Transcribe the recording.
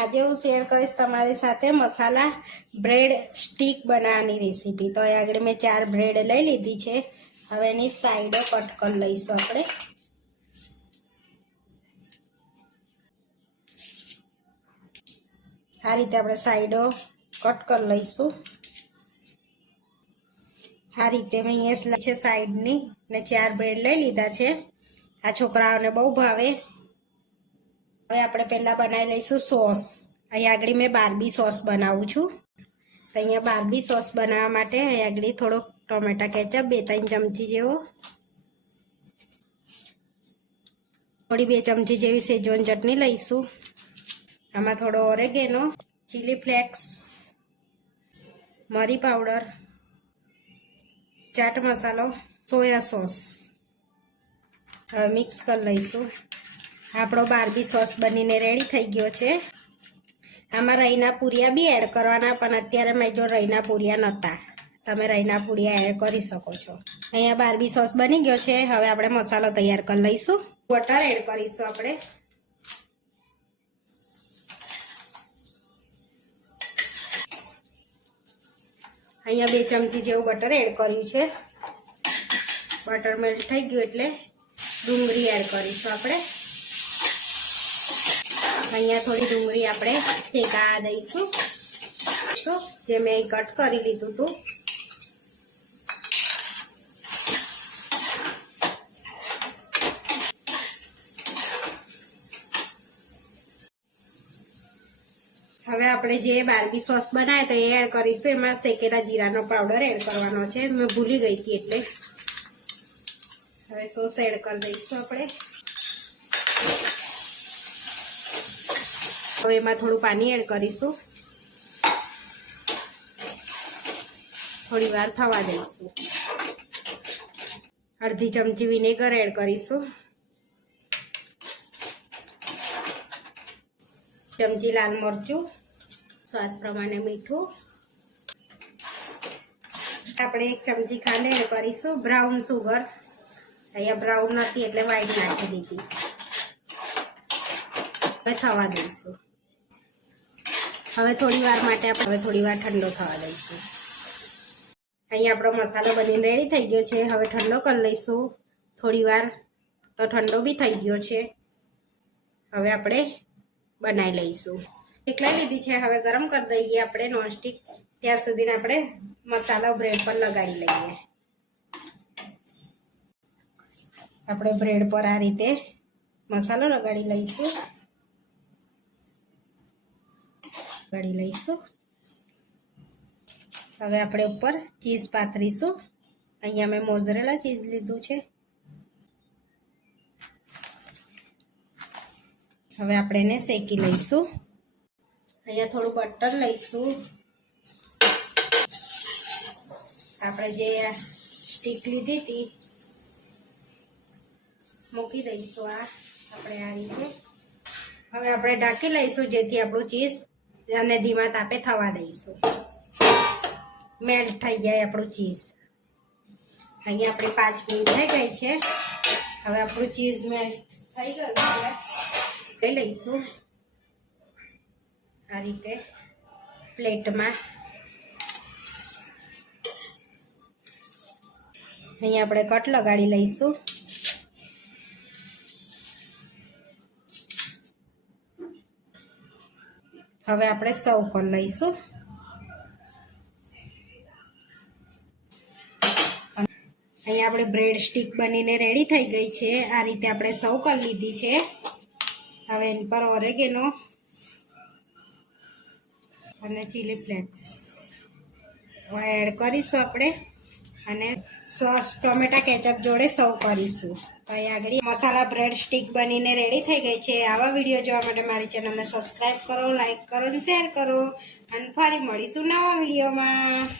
આજે હું શેર કરીશ તમારી સાથે મસાલા બ્રેડ સ્ટીક બનાવવાની રેસીપી તો એ આગળ મેં ચાર બ્રેડ લઈ લીધી છે. હવે એની સાઈડો કટ લઈશું આપણે. આ રીતે આપણે સાઈડો કટ કરી લઈશું. આ રીતે મેં અહીંયા છે સાઈડની ને. ચાર બ્રેડ લઈ લીધા છે. આ છોકરાઓને બહુ ભાવે. હવે આપણે પહેલાં બનાવી લઈશું સોસ. અહીંયા આગળ મેં બારબી સોસ બનાવું છું. તો અહીંયા બારબી સોસ બનાવવા માટે અહીંયા આગળ થોડોક ટોમેટા કેચઅપ, બે ત્રણ ચમચી જેવો. થોડી બે ચમચી જેવી સેજવાન ચટણી લઈશું. આમાં થોડો ઓરેગેનો, ચીલી ફ્લેક્સ, મરી પાવડર, ચાટ મસાલો, સોયા સોસ. હવે મિક્સ કરી લઈશું. આપણો બારબી સોસ બનીને રેડી થઈ ગયો છે. આમાં રહીના પૂરિયા બી એડ કરવાના, પણ અત્યારે મેં જો રહીના પૂરિયા નહોતા. તમે રહીના પૂરિયા એડ કરી શકો છો. અહીંયા બારબી સોસ બની ગયો છે. હવે આપણે મસાલો તૈયાર કરી લઈશું. બટર એડ કરીશું આપણે. અહીંયા બે ચમચી જેવું બટર એડ કર્યું છે. બટર મેલ્ટ થઈ ગયું એટલે ડુંગળી એડ કરીશું આપણે. અહીંયા થોડી ડુંગળી આપણે શેકા દઈશું. જે મેં કટ કરી લીધું હતું હવે આપણે જે બારબી સોસ બનાવે તો એ એડ કરીશું. એમાં શેકેલા જીરાનો પાવડર એડ કરવાનો છે. મેં ભૂલી ગઈ હતી એટલે. હવે સોસ એડ કરી દઈશું આપણે. હવે એમાં થોડું પાણી એડ કરીશું. થોડી વાર થવા દઈશું. અડધી ચમચી વિનેગર એડ કરીશું. ચમચી લાલ મરચું, સ્વાદ પ્રમાણે મીઠું. આપણે એક ચમચી ખાંડ એડ કરીશું, બ્રાઉન સુગર. અહીંયા બ્રાઉન નથી એટલે વ્હાઈટ નાખી દીધી. હવે થવા દઈશું. હવે થોડી વાર માટે હવે થોડી વાર ઠંડો થવા દઈશું. અહીંયા આપણો મસાલો બનીને રેડી થઈ ગયો છે. હવે ઠંડો કરી લઈશું. થોડી વાર તો ઠંડો બી થઈ ગયો છે. હવે આપણે બનાવી લઈશું. એકલાઈ લીધી છે. હવે ગરમ કરી દઈએ આપણે નોનસ્ટિક. ત્યાં સુધીને આપણે મસાલો બ્રેડ પર લગાડી લઈએ. આપણે બ્રેડ પર આ રીતે મસાલો લગાડી લઈશું. લગાડી લઈશું. હવે આપણે ઉપર ચીઝ પાથરીશું. અહીંયા મેં મોઝરેલા ચીઝ લીધું છે. હવે આપણે એને શેકી લઈશું. અહીંયા થોડું બટર લઈશું. આપણે જે સ્ટીક લીધી હતી, મૂકી દઈશું આ. આપણે આ રીતે. હવે આપણે ઢાંકી લઈશું જેથી આપણું ચીઝ અને ધીમા તાપે થવા દઈશું. મેલ્ટ થઈ જાય આપણું ચીઝ. અહીંયા આપણી પાંચ મિનિટ થઈ ગઈ છે. હવે આપણું ચીઝ મેલ્ટ થઈ ગયું છે. લઈ લઈશું. આ રીતે પ્લેટમાં. અહીંયા આપણે કટ લગાડી લઈશું. હવે આપણે સર્વ કરી લઈશું. અહીંયા આપણે બ્રેડ સ્ટીક બનીને રેડી થઈ ગઈ છે. આ રીતે આપણે સર્વ કરી લીધી છે. હવે એની પર ઓરેગેનો અને ચીલી ફ્લેક્સ. એડ કરીશું આપણે. અને સોસ, ટોમેટા, કેચઅપ જોડે સર્વ કરીશું. અહીં આગળ મસાલા બ્રેડ સ્ટીક બનીને રેડી થઈ ગઈ છે. આવા વીડિયો જોવા માટે મારી ચેનલને સબસ્ક્રાઈબ કરો લાઈક કરો અને શેર કરો. અને ફરી મળીશું નવા વિડીયોમાં